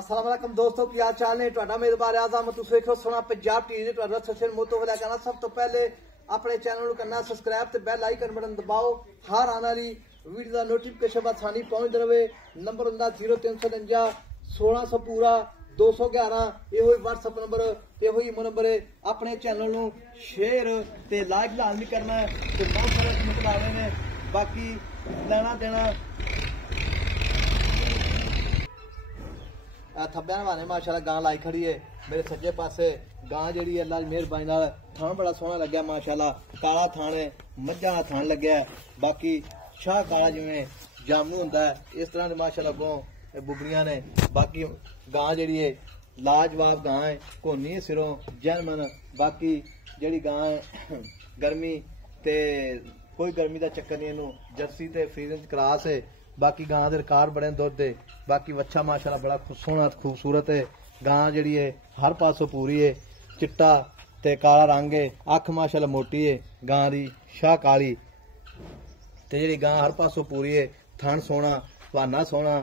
अस्सलाम वालेकुम दोस्तों, की हाल चाल ने? तुहाडा मेजबान आज़म तुसीं देखो सोना पंजाब टीवी तुहाडा सचिन मोतो वाला कहना। सब तो पहले अपने चैनल को करना सब्सक्राइब ते बेल आइकन बटन दबाओ। हर आने वाली वीडियो का नोटिफिकेशन आसानी पहुंचते रहे। नंबर होंदा 0349 1600 पूरा 211। यो व्हाट्सएप नंबर यो इमो नंबर है। अपने चैनल को शेयर ते लाइक लाजमी करना है ते बहुत सारे कमेंट लाने ने। बाकी लेना देना थब्बे वाले माशाल्लाह गां लाई खड़ी है। मेरे सज्जे पासे गां जी अल्लाह मेहरबानी नाल थान बड़ा सोहना लग्या माशाल्लाह। काला थान है, मज्झां दा थान लग्या। बाकी शाह काला जिवें जामू हुंदा है इस तरह दे माशाल्लाह गो बुबड़ियां ने। बाकी गां जी है लाजवाब गां है, कोनी है सिरों जैनमन। बाकी जी गां है गर्मी ते कोई गर्मी का चक्कर नहीं, इनू जर्सी ते फ्रीजन क्रॉस है। बाकी गां दे रिकार्ड बड़े दुध दे। बाकी बच्चा माशाल्लाह बड़ा सोहना खूबसूरत है। गां जी है हर पासों पूरी है, चिट्टा ते काला रंग है। अख माशाल्लाह मोटी है गां दी, शाह काली ते जी गां हर पासों पूरी है। थन सोहना, बहाना सोहना,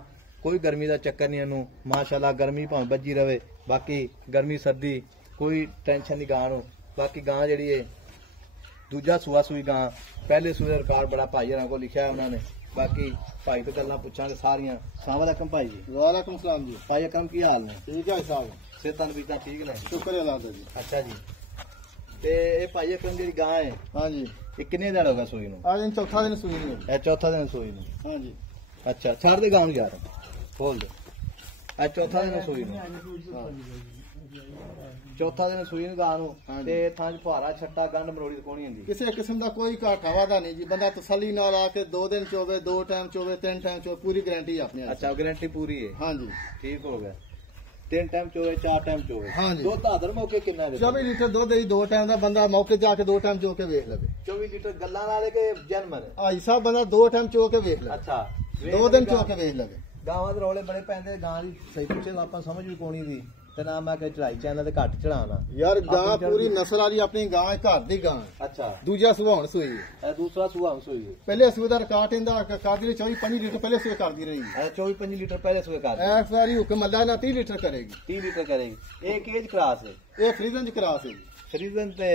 कोई गर्मी का चक्कर नहीं इनू माशाल्लाह। गर्मी भावें बज्जी रहे, बाकी गर्मी सर्दी कोई टेंशन नहीं गां नू। बाकी गां जी है दूजा सूआ सूई गां, पहले सूए का रिकार्ड बड़ा भाई होरां को लिखा है उन्होंने। बाकी भाई तो गल्लां पुछांगे सारियां। अस्सलाम वालेकुम भाई जी। वालेकुम सलाम जी। भाई अकरम की हाल ने? ठीक है साहब, सेहतां बीता ठीक ने? शुक्र है अल्लाह दा जी। अच्छा जी। ते ए भाई अकरम जी गां है हाँ जी, ये किन्ने दिन हो गए सूई नू? आज इन चौथा दिन सुई नहीं है। ए चौथा दिन सूई नू? हाँ जी। अच्छा छड़ दे गां यार, खोल दे। ए चौथा दिन सूई नू? चौथा दिन सूई नू गां नू ते थां च फुहारा छट्टा गंढ मरोड़ी कोनी हुंदी? किसी किस्म का कोई घाटा वादा नहीं जी। बंदा तसल्ली नाल आके 2 दिन चोवे, 2 टाइम चोवे, 3 टाइम चोवे, पूरी गारंटी अपने। अच्छा गारंटी पूरी है? हाँ जी, ठीक हो गया। 3 टाइम चोवे, 4 टाइम चोवे। हाँ जी। दुध आदर मौके किन्ना दे? 24 लीटर दुध है 2 टाइम का। बंदा मौके जाके 2 टाइम चो के वेख लवे। 24 लीटर गल्लां नाले के जन्मन? आई साहब बंदा 2 टाइम चो के वेख लवे। अच्छा 2 दिन चो के वेख लवे। गावां दे रौले बड़े पैंदे, गां दी सही पुछे आपां समझ भी कोनी दी ते ना मैं के चढ़ाई चैनल ते घट चढ़ाना यार। गां पूरी नस्ल वाली अपनी गां है, घर दी गां। अच्छा दूजा सूआ हुण सूई है। ए दूसरा सूआ हुण सूई है। पहले सूए दा रिकार्ड इंदा कादी 24-25 लीटर पहले सूए करदी रही। 24-25 लीटर पहले सूए कर इस बारी हुक्म अल्लाह ना 30 लीटर करेगी। 30 लीटर करेगी। एक एज क्रास है? ये फ्रीजन क्रॉस है, फ्रीजन ते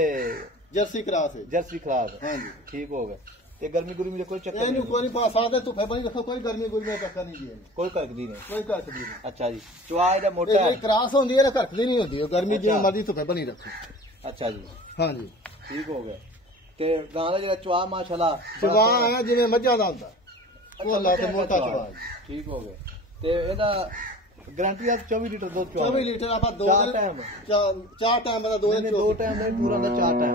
जर्सी क्रॉस है। Jersey cross. हाँ जी। ठीक हो गया। ते गर्मी गुर्मी दे कोई चक्कर नहीं, नहीं? कोई पास आदे तो बनी रखो, कोई गर्मी गुर्मी का चक्कर नहीं है। कोई करकदी नहीं? कोई कट नहीं। अच्छा जी। चवाई दा मोटा ये क्रॉस होंदी है ना, कटदी नहीं होंदी। गर्मी जी मर्जी तो बनी रखो। अच्छा जी। हाँ जी, ठीक हो गया। ते गां दा जेड़ा चवा माशाल्लाह चवा है जिवें मज्झां दा हुंदा, वो अल्लाह ते मोटा चवा। ठीक हो गया। ते एदा गारंटी है 24 लीटर दूध? 24 लीटर आप 2 टाइम? 4 टाइम मतलब 2 दिन 2 टाइम नहीं पूरा ना 4 टाइम?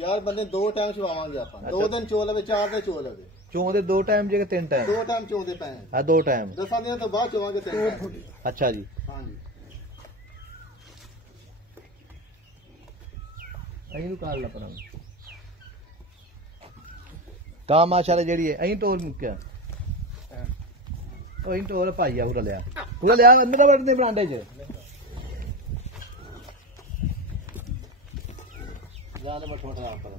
यार बंदे 2 टाइम चवावांगे आप। 2 दिन चो लवे, 4 दिन चो लवे। चों दे 2 टाइम जे 3 टाइम? 2 टाइम चो दे पैन। हां 2 टाइम। 10 दिन तो बाद चोवांगे 3 टाइम। अच्छा जी। हाँ जी। अहीं नु काल ला पर ता माशाल्लाह जेड़ी है अहीं टोल मुक्या ओ अहीं टोल भाई आ पूरा लिया अंदर वड़ने बरांडे च जाने बठोटा पर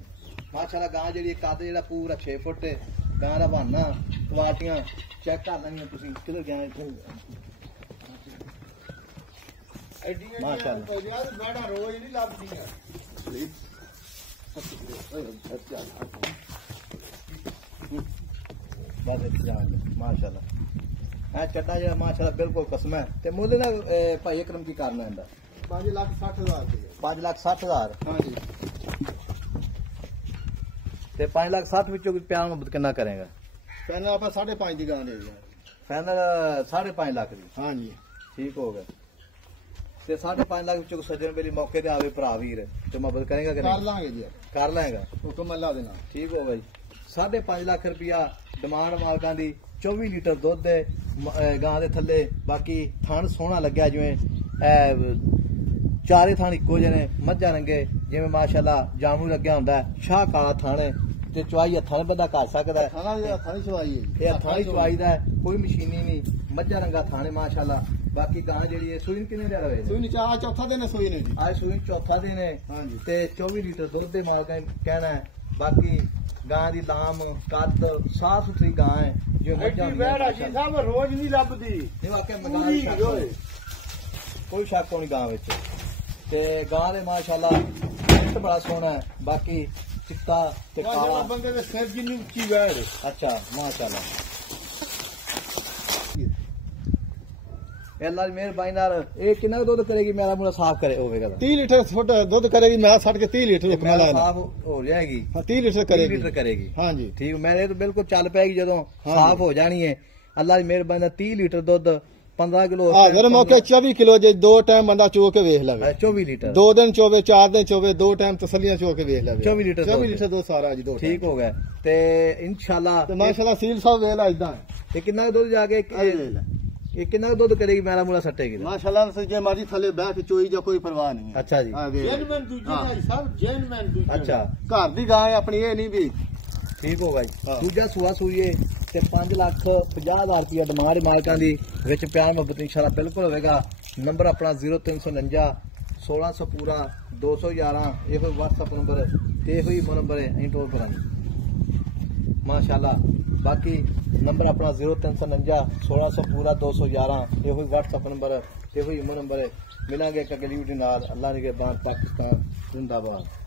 माशाल्लाह गां जेड़ी कद जेड़ा पूरा 6 फुट है। गां दा बहाना क्वालिटियां चेक कर लेंगे तुसीं किधर गए इत्थे माशाल्लाह। यार बड़ा रोज नहीं लगदी है। माशाल्लाह है चट्टा जो माशाल्लाह बिल्कुल कसम है। ते मुझे ना भाई अकरम की करना है? 5,60,000। 5,60,000? हाँ जी। ते 5,60,000 विचों प्यार मोहब्बत कितना करेगा? पैनल आप 5.5 की गां दे दिया। फाइनल 5.5 लाख की? हाँ जी। ठीक हो गया। ते 5.5 लाख विचों सज्जन मेरी मौके ते आवे भरा वीर ते मोहब्बत करेगा कि कर नहीं? लांगे जी, कर लेगा। हुक्म अल्लाह दे नाल। ठीक हो भाई। 5.5 लाख रुपया डिमांड मालकां दी। 24 लीटर दुध है गां दे थल्ले। बाकी थान सोहना लग्या जिवें चारे थान इक्को जे ने, मज्झां रंगे जिवें माशाल्लाह जामू लग्या हुंदा है। शाह काला थान है ते चवाई हत्थां ने बंदा कर सकदा है। थाना ये हत्थां दी चवाई है। ये हत्थां दी चवाई दा है, कोई मशीनी नहीं। मज्झां रंगा थान है माशाल्लाह। बाकी गां जेड़ी है सूई किन्ने दिन होए? सूई चार चौथा दिन सूई ने जी। आज सूई चौथा दिन है। हाँ जी। ते 24 लीटर दुध दे मालकां कहना है। बाकी गां दी लाम कद साफ सुथरी गां है जो मज्झां साहब रोज नहीं लभदी। ये वाकई मजाक ਕੋਈ ਸ਼ੱਕ ਨਹੀਂ ਗਾਂ ਵਿੱਚ ਤੇ ਗਾਂ ਦੇ ਮਾਸ਼ਾਅੱਲਾ ਪ੍ਰਿੰਟ ਬੜਾ ਸੋਹਣਾ ਹੈ ਬਾਕੀ ਚਿੱਟਾ ਤੇ ਕਾਲਾ ਬੰਦੇ ਦੇ ਸਿਰ ਜਿੰਨੀ ਉੱਚੀ ਵੈੜ ਅੱਛਾ ਮਾਸ਼ਾਅੱਲਾ ਅੱਲਾ ਦੀ ਮਿਹਰਬਾਨੀ ਨਾਲ ਇਹ ਕਿੰਨਾ ਕੁ ਦੁੱਧ ਕਰੇਗੀ ਮੇਰਾ ਮੂਲਾ ਸਾਫ਼ ਕਰੇ ਹੋਵੇਗਾ 30 ਲੀਟਰ ਛੋਟਾ ਦੁੱਧ ਕਰੇਗੀ ਮੈਂ ਛੱਡ ਕੇ 30 ਲੀਟਰ ਕਮਾ ਲੈਣਾ ਸਾਫ਼ ਹੋ ਜਾਏਗੀ ਹਾਂ 30 ਲੀਟਰ 30 ਕਰੇਗੀ ਲੀਟਰ ਕਰੇਗੀ ਹਾਂਜੀ ਠੀਕ ਮੇਰੇ ਤਾਂ ਬਿਲਕੁਲ ਚੱਲ ਪੈਗੀ ਜਦੋਂ ਸਾਫ਼ ਹੋ ਜਾਣੀ ਹੈ ਅੱਲਾ ਦੀ ਮਿਹਰਬਾਨੀ ਨਾਲ 30 ਲੀਟਰ ਦੁੱਧ 15 ਕਿਲੋ ਹਾਜ਼ਰ ਮੌਕੇ 24 ਕਿਲੋ ਜੇ ਦੋ ਟਾਈਮ ਬੰਦਾ ਚੋ ਕੇ ਵੇਖ ਲਵੇ 24 ਲੀਟਰ 2 ਦਿਨ ਚੋਵੇ 4 ਦਿਨ ਚੋਵੇ ਦੋ ਟਾਈਮ ਤਸੱਲੀਆਂ ਚੋ ਕੇ ਵੇਖ ਲਵੇ 24 ਲੀਟਰ 24 ਲੀਟਰ ਦੋ ਸਾਰਾ ਜੀ ਦੋ ਠੀਕ ਹੋ ਗਿਆ ਤੇ ਇਨਸ਼ਾਅੱਲਾ ਤੇ ਮਾਸ਼ਾਅੱਲਾ ਸੀਲ ਸਾਹਿਬ ਵੇਲਾ ਇਦਾਂ ਇਹ ਕਿੰਨਾ ਕੁ ਦੁੱਧ ਜਾ ਕੇ ਇਹ ਕਿੰਨਾ ਕੁ ਦੁੱਧ ਕਰੇਗੀ ਮੇਰਾ ਮੂਲਾ ਸੱਟੇਗੀ ਮਾਸ਼ਾਅੱਲਾ ਜੇ ਮਰਜੀ ਥੱਲੇ ਬਹਿ ਕੇ ਚੋਈ ਜਾਂ ਕੋਈ ਪਰਵਾਹ ਨਹੀਂ ਹੈ ਅੱਛਾ ਜੀ ਜੈਨਮਨ ਦੂਜੇ ਸਭ ਜੈਨਮਨ ਦੂਜੇ ਅੱਛਾ ਘਰ ਦੀ ਗਾਂ ਹੈ ਆਪਣੀ ਇਹ ਨਹੀਂ ਵੀ ਠੀਕ ਹੋ ਗਿਆ ਦੂਜਾ ਸੂਆ ਸੂਈਏ ਤੇ 5,50,000 ਰੁਪਇਆ ਡਿਮਾਂਡ ਮਾਲਕਾਂ ਦੀ ਵਿੱਚ ਪਿਆਰ ਮੁਹੱਬਤ ਇਨਸ਼ਾਅੱਲਾ ਬਿਲਕੁਲ ਹੋਵੇਗਾ ਨੰਬਰ ਆਪਣਾ 0349 1600 ਪੂਰਾ 211 ਇਹੋ WhatsApp ਨੰਬਰ ਤੇ ਇਹੋ ਹੀ ਨੰਬਰ ਹੈ ਅਸੀਂ ਟੋਲ ਕਰਾਂਗੇ ਮਾਸ਼ਾਅੱਲਾ ਬਾਕੀ ਨੰਬਰ ਆਪਣਾ 0349 1600 ਪੂਰਾ 211 ਇਹੋ ਹੀ WhatsApp ਨੰਬਰ ਤੇ ਇਹੋ ਹੀ ਨੰਬਰ ਹੈ ਮਿਲਾਂਗੇ ਇੱਕ ਅਗਲੀ ਵੀਡੀਓ ਨਾਲ ਅੱਲਾ ਨੇ ਕੇ ਬਾਤ ਪਾਕਿਸਤਾਨ ਜ਼ਿੰਦਾਬਾਦ